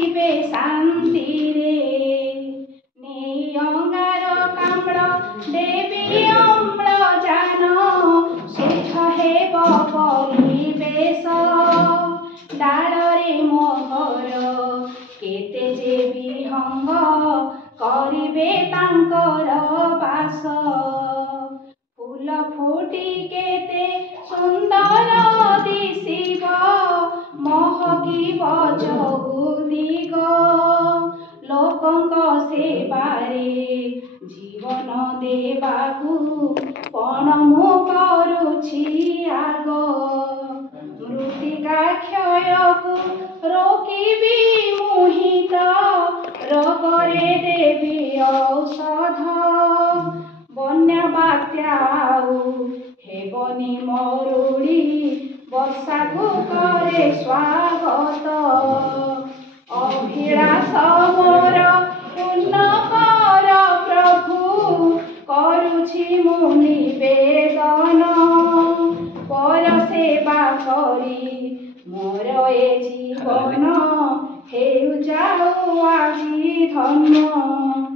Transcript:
ରହିବେ ଶାନ୍ତିରେ। ନେଇ ଅଙ୍ଗାର କାମ୍ଳ ଦେବୀ ଅମ୍ଳଜାନ ସ୍ୱଚ୍ଛ ହେବ ପରିବେଶ। ଡାଳରେ ମୋହର କେତେ ଯେ ବିହଙ୍ଗ କରିବେ ତାଙ୍କର ବାସ। ଫୁଲ ଫୁଟି କେତେ ସୁନ୍ଦର ଦିଶିବ ମହକିବ ଚଉଦିଗ। ଲୋକଙ୍କ ସେବାରେ ଜୀବନ ଦେବାକୁ ପଣ ମୁଁ କରୁଛି ଆଗ। ମୃତ୍ତିକା କ୍ଷୟକୁ ରୋକିବି ମୁହିତ ରୋଗରେ ଦେବି ଔଷଧ। ବନ୍ୟା ବାତ୍ୟା ଆଉ ହେବନି ମରୁଡ଼ି ବର୍ଷାକୁ କରେ ସ୍ୱାଗତ। ଅଭିଳାଷ ମୋର ପୂର୍ଣ୍ଣ କର ପ୍ରଭୁ କରୁଛି ମୁଁ ନିବେଦନ। ପର ସେବା କରି ମୋର ଏ ଜୀବନ ହେଉ ଯାଉ ଆଜି ଧନ୍ୟ।